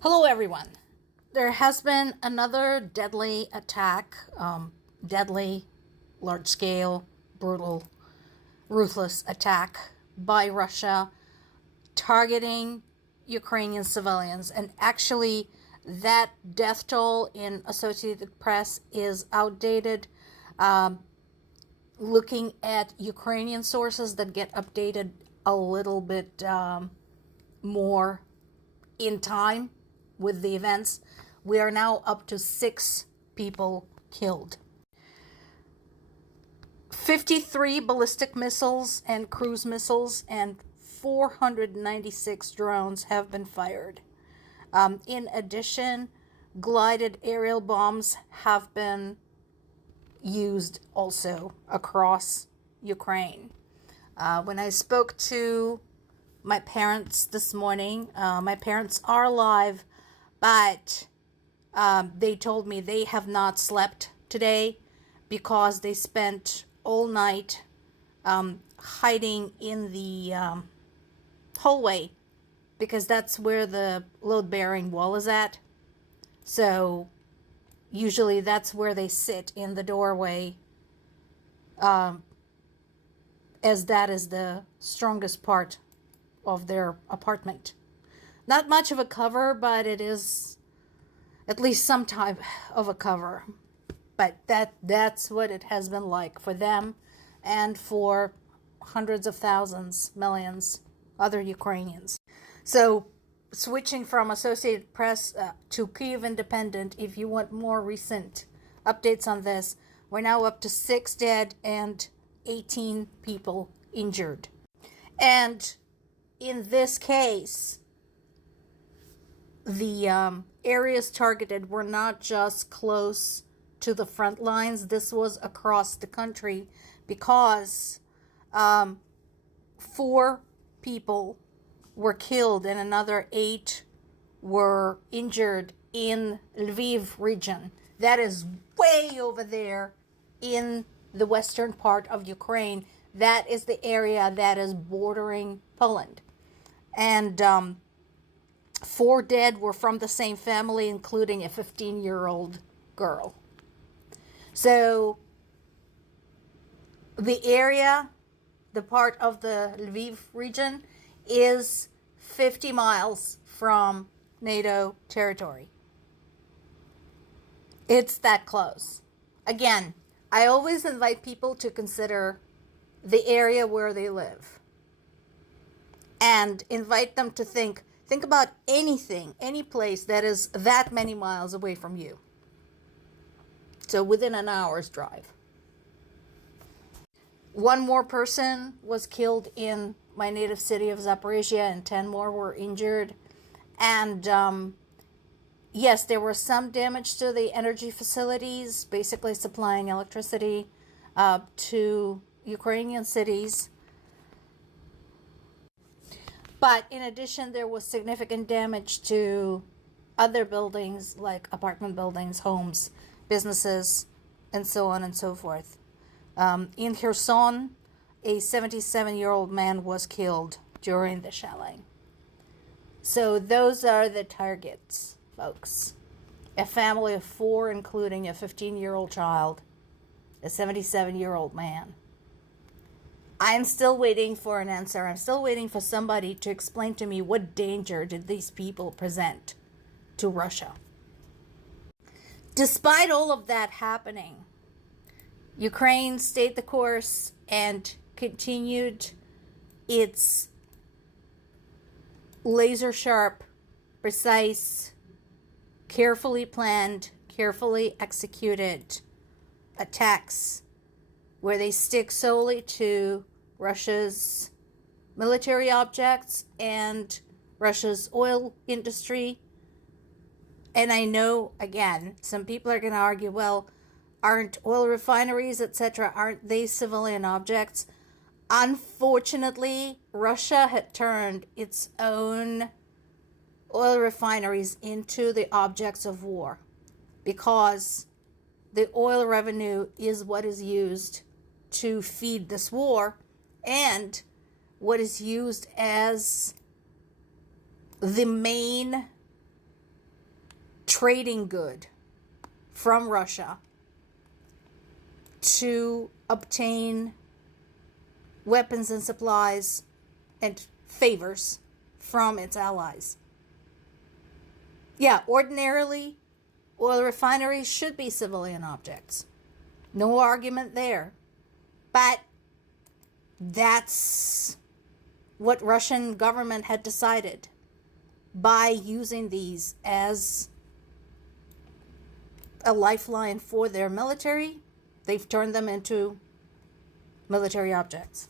Hello, everyone. There has been another deadly attack, deadly, large scale, brutal, ruthless attack by Russia targeting Ukrainian civilians. And actually, that death toll in Associated Press is outdated. Looking at Ukrainian sources that get updated a little bit more in time with the events, we are now up to 6 people killed. 53 ballistic missiles and cruise missiles and 496 drones have been fired. In addition, glided aerial bombs have been used also across Ukraine. When I spoke to my parents this morning, my parents are alive, but they told me they have not slept today because they spent all night hiding in the hallway, because that's where the load-bearing wall is at. So usually that's where they sit, in the doorway, as that is the strongest part of their apartment. Not much of a cover, but it is at least some type of a cover. But that's what it has been like for them and for hundreds of thousands, millions other Ukrainians. So switching from Associated Press to Kyiv Independent, if you want more recent updates on this, we're now up to 6 dead and 18 people injured. And in this case, the areas targeted were not just close to the front lines. This was across the country, because 4 people were killed and another 8 were injured in Lviv region. That is way over there in the western part of Ukraine. That is the area that is bordering Poland. And 4 dead were from the same family, including a 15-year-old girl. So the area, the part of the Lviv region, is 50 miles from NATO territory. It's that close. Again, I always invite people to consider the area where they live and invite them to think about anything, any place that is that many miles away from you. So within an hour's drive. 1 more person was killed in my native city of Zaporizhia, and 10 more were injured. And yes, there was some damage to the energy facilities, basically supplying electricity to Ukrainian cities. But in addition, there was significant damage to other buildings, like apartment buildings, homes, businesses, and so on and so forth. In Kherson, a 77-year-old man was killed during the shelling. So those are the targets, folks. A family of 4, including a 15-year-old child, a 77-year-old man. I'm still waiting for an answer. I'm still waiting for somebody to explain to me what danger did these people present to Russia. Despite all of that happening, Ukraine stayed the course and continued its laser-sharp, precise, carefully planned, carefully executed attacks, where they stick solely to Russia's military objects and Russia's oil industry. And I know, again, some people are going to argue, well, aren't oil refineries, etc., aren't they civilian objects? Unfortunately, Russia had turned its own oil refineries into the objects of war, because the oil revenue is what is used to feed this war, and what is used as the main trading good from Russia to obtain weapons and supplies and favors from its allies. Yeah, ordinarily, oil refineries should be civilian objects. No argument there. But that's what Russian government had decided by using these as a lifeline for their military. They've turned them into military objects.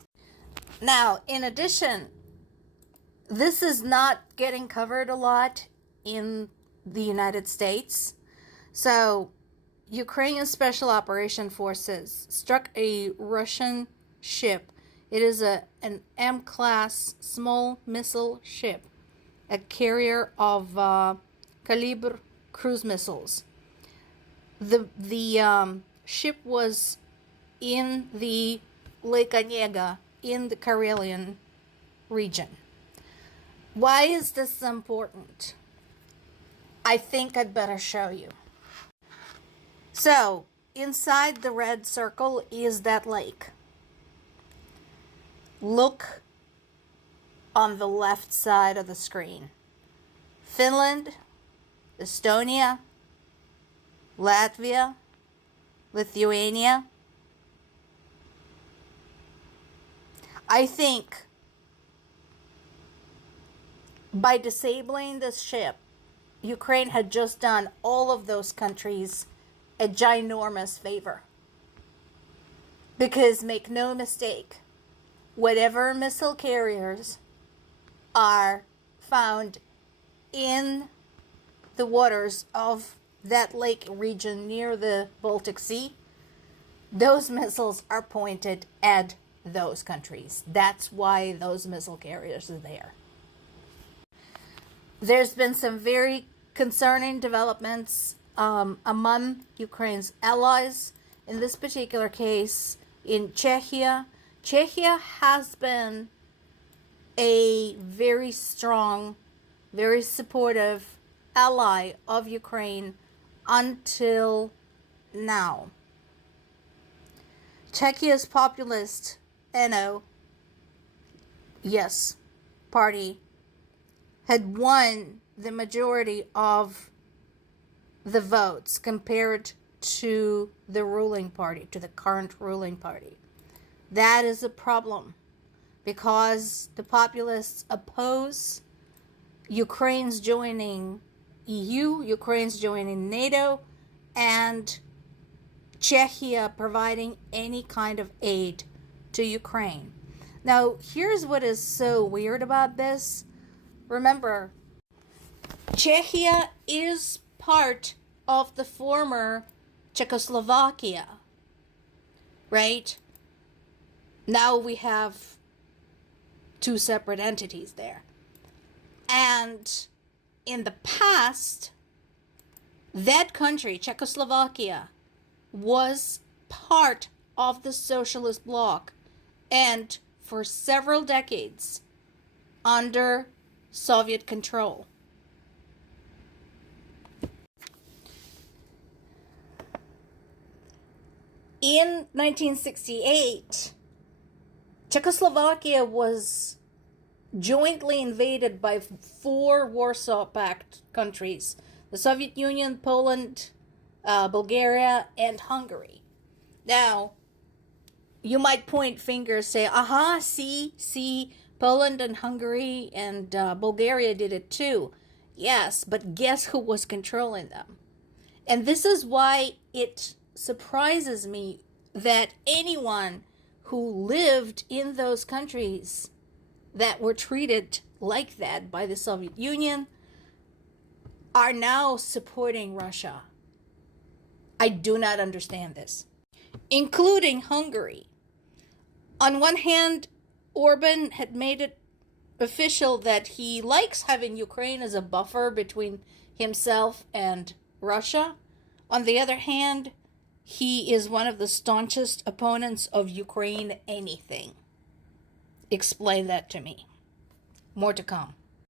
Now, in addition, this is not getting covered a lot in the United States. So, Ukrainian Special Operation Forces struck a Russian ship. It is an M-class small missile ship, a carrier of caliber cruise missiles. The ship was in the Lake Onega in the Karelian region. Why is this important? I think I'd better show you. So, inside the red circle is that lake. Look on the left side of the screen. Finland, Estonia, Latvia, Lithuania. I think by disabling this ship, Ukraine had just done all of those countries a ginormous favor. Because make no mistake, whatever missile carriers are found in the waters of that lake region near the Baltic Sea, those missiles are pointed at those countries. That's why those missile carriers are there. There's been some very concerning developments among Ukraine's allies. In this particular case, in Czechia. Czechia has been a very strong, very supportive ally of Ukraine until now. Czechia's populist NO, yes, party had won the majority of the votes compared to the ruling party, to the current ruling party. That is a problem because the populists oppose Ukraine's joining EU, Ukraine's joining NATO, and Czechia providing any kind of aid to Ukraine. Now, here's what is so weird about this. Remember, Czechia is part of the former Czechoslovakia, right? Now we have two separate entities there. And in the past, that country, Czechoslovakia, was part of the socialist bloc and for several decades under Soviet control. In 1968, Czechoslovakia was jointly invaded by 4 Warsaw Pact countries: the Soviet Union, Poland, Bulgaria, and Hungary. Now, you might point fingers, say, see, Poland and Hungary and Bulgaria did it too. Yes, but guess who was controlling them? And this is why it surprises me that anyone who lived in those countries that were treated like that by the Soviet Union are now supporting Russia. I do not understand this. Including Hungary. On one hand, Orban had made it official that he likes having Ukraine as a buffer between himself and Russia. On the other hand, he is one of the staunchest opponents of Ukraine anything. Explain that to me. More to come.